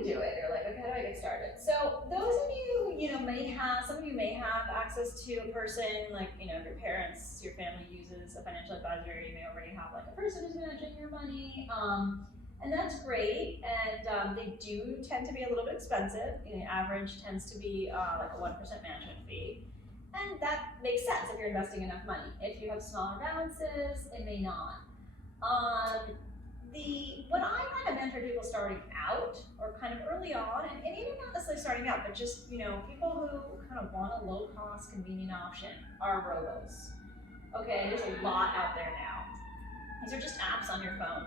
you do it? You're like, okay, how do I get started? So those of you, some of you may have access to a person, like, if your parents, your family uses a financial advisor, you may already have like a person who's managing your money. And that's great, and they do tend to be a little bit expensive. Average tends to be like a 1% management fee. And that makes sense if you're investing enough money. If you have smaller balances, it may not. What I recommend for people starting out, or kind of early on, and even not necessarily starting out, but just people who kind of want a low-cost, convenient option, are robos. Okay, there's a lot out there now. These are just apps on your phone.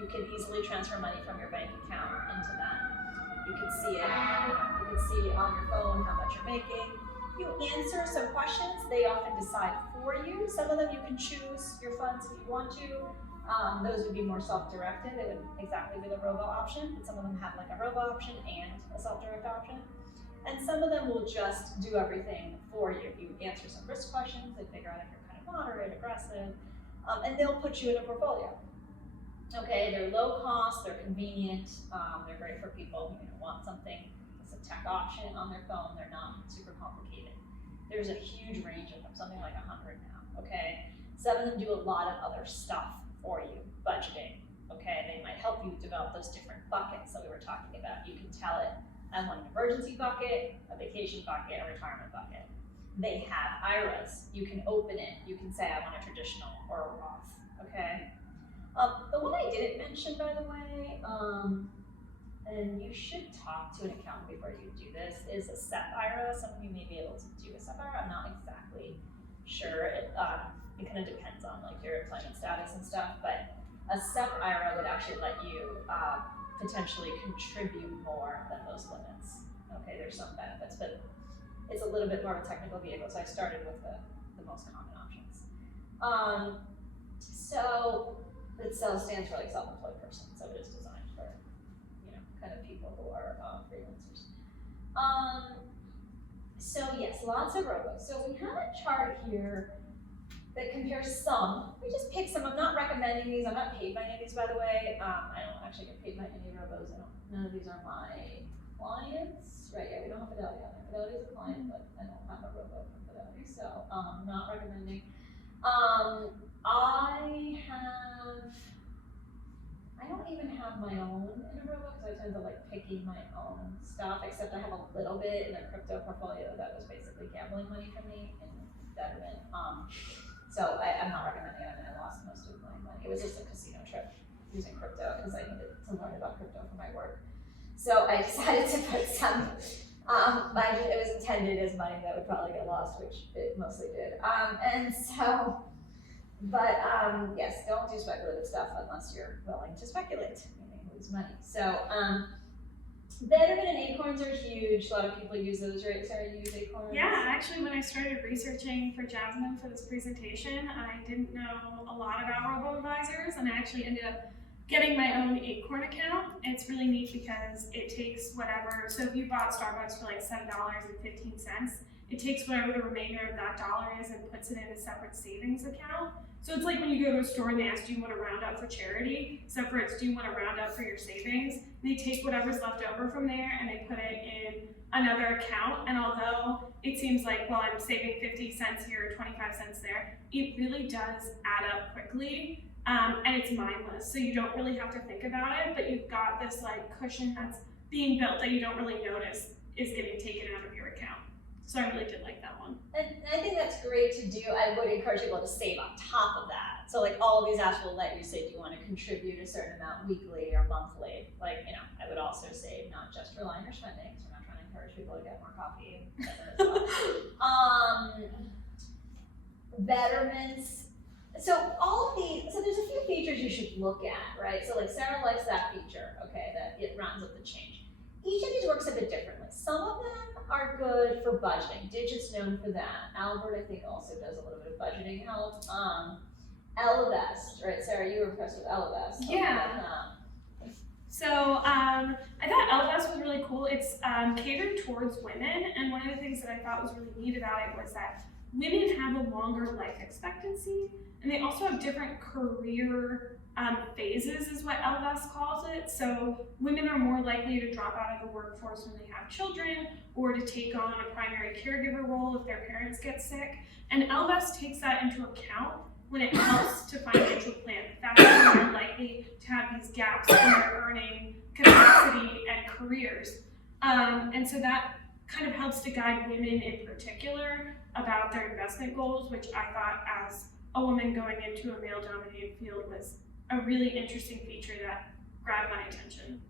You can easily transfer money from your bank account into them. You can see it. You can see on your phone how much you're making. You answer some questions. They often decide for you. Some of them you can choose your funds if you want to. Those would be more self-directed. They would exactly be the robo option, but some of them have like a robo option and a self-direct option. And some of them will just do everything for you. You answer some risk questions, they figure out if you're kind of moderate, aggressive, and they'll put you in a portfolio. Okay, they're low cost, they're convenient, they're great for people who want something that's a tech option on their phone. They're not super complicated. There's a huge range of them, something like 100 now, okay? Some of them do a lot of other stuff for you, budgeting, okay? They might help you develop those different buckets that we were talking about. You can tell it, I want an emergency bucket, a vacation bucket, a retirement bucket. They have IRAs. You can open it. You can say, I want a traditional or a Roth, okay? The one I didn't mention, by the way, and you should talk to an accountant before you do this, is a SEP IRA. Some of you may be able to do a SEP IRA. I'm not exactly sure. It kind of depends on like your employment status and stuff, but a SEP IRA would actually let you potentially contribute more than those limits. Okay, there's some benefits, but it's a little bit more of a technical vehicle, so I started with the most common options. So it stands for like self-employed person, so it is designed for kind of people who are freelancers. So yes, lots of robos. So we have a chart here that compares some. We just pick some. I'm not recommending these. I'm not paid by any of these, by the way. I don't actually get paid by any robos. None of these are my clients. Right, yeah, we don't have Fidelity on there. Fidelity is a client, but I don't have a robo from Fidelity, so not recommending. I don't even have my own in a robo because I tend to like picking my own stuff, except I have a little bit in a crypto portfolio that was basically gambling money for me in Betterment. So I'm not recommending it, and I lost most of my money. It was just a casino trip using crypto because I needed to learn about crypto for my work. So I decided to put some, it was intended as money that would probably get lost, which it mostly did. Yes, don't do speculative stuff unless you're willing to speculate. You may lose money. So Betterment and Acorns are huge. A lot of people use those, right? Sarah, you use Acorns? Yeah, actually when I started researching for Jasmine for this presentation, I didn't know a lot about Robo-Advisors, and I actually ended up getting my own Acorn account. It's really neat because it takes whatever, so if you bought Starbucks for like $7.15, it takes whatever the remainder of that dollar is and puts it in a separate savings account. So it's like when you go to a store and they ask, do you want to round up for charity? Except for it's, do you want to round up for your savings? They take whatever's left over from there and they put it in another account. And although it seems like, well, I'm saving 50 cents here or 25 cents there, it really does add up quickly. And it's mindless, so you don't really have to think about it, but you've got this like cushion that's being built that you don't really notice is getting taken out of your account. So I really did like that one. And I think that's great to do. I would encourage people to save on top of that. So like all of these apps will let you say, do you want to contribute a certain amount weekly or monthly? Like, I would also save, not just rely on your spending. So we're not trying to encourage people to get more coffee. Betterments. So all of these, so there's a few features you should look at, right? So like Sarah likes that feature, okay, that it rounds up the change. Each of these works a bit differently. Some of them are good for budgeting. Digit's known for that. Albert, I think, also does a little bit of budgeting help. Ellevest, right? Sarah, you were impressed with Ellevest. Yeah. So I thought Ellevest was really cool. It's catered towards women, and one of the things that I thought was really neat about it was that women have a longer life expectancy, and they also have different career phases is what Ellevest calls it. So women are more likely to drop out of the workforce when they have children or to take on a primary caregiver role if their parents get sick. And LVEST takes that into account when it helps to financial plan. The fact that women are likely to have these gaps in their earning capacity and careers. And so that kind of helps to guide women in particular about their investment goals, which I thought as a woman going into a male-dominated field was a really interesting feature that grabbed my attention.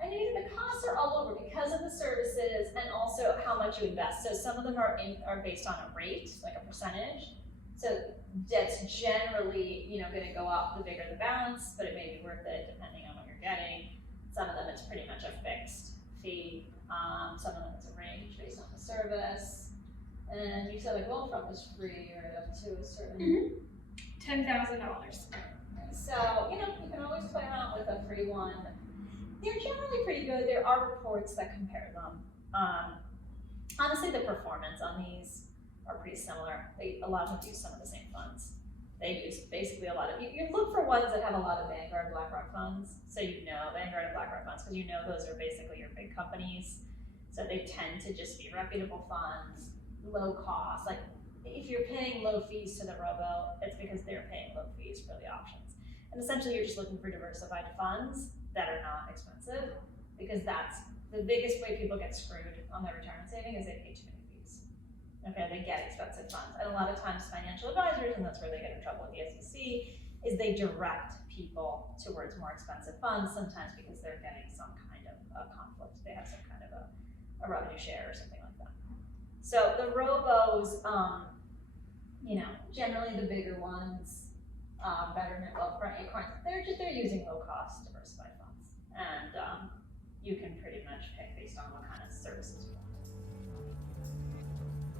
And the costs are all over because of the services and also how much you invest. So some of them are based on a rate, like a percentage. So that's generally, going to go up the bigger the balance, but it may be worth it depending on what you're getting. Some of them it's pretty much a fixed fee. Some of them it's a range based on the service. And you said like Wealthfront was free or up to a certain $10,000. So, you can always play around with a free one. They're generally pretty good. There are reports that compare them. Honestly, the performance on these are pretty similar. A lot of them use some of the same funds. They use basically a lot of, you look for ones that have a lot of Vanguard and BlackRock funds. So Vanguard and BlackRock funds, because those are basically your big companies. So they tend to just be reputable funds, low cost. Like if you're paying low fees to the robo, it's because they're paying low fees for the options. And essentially you're just looking for diversified funds that are not expensive, because that's the biggest way people get screwed on their retirement saving is they pay too many fees. Okay, they get expensive funds. And a lot of times financial advisors, and that's where they get in trouble with the SEC, is they direct people towards more expensive funds, sometimes because they're getting some kind of a conflict. They have some kind of a revenue share or something like that. So the robos, generally the bigger ones, Betterment, Wealthfront, Acorns, they're using low cost diversified funds. And you can pretty much pick based on what kind of services you want.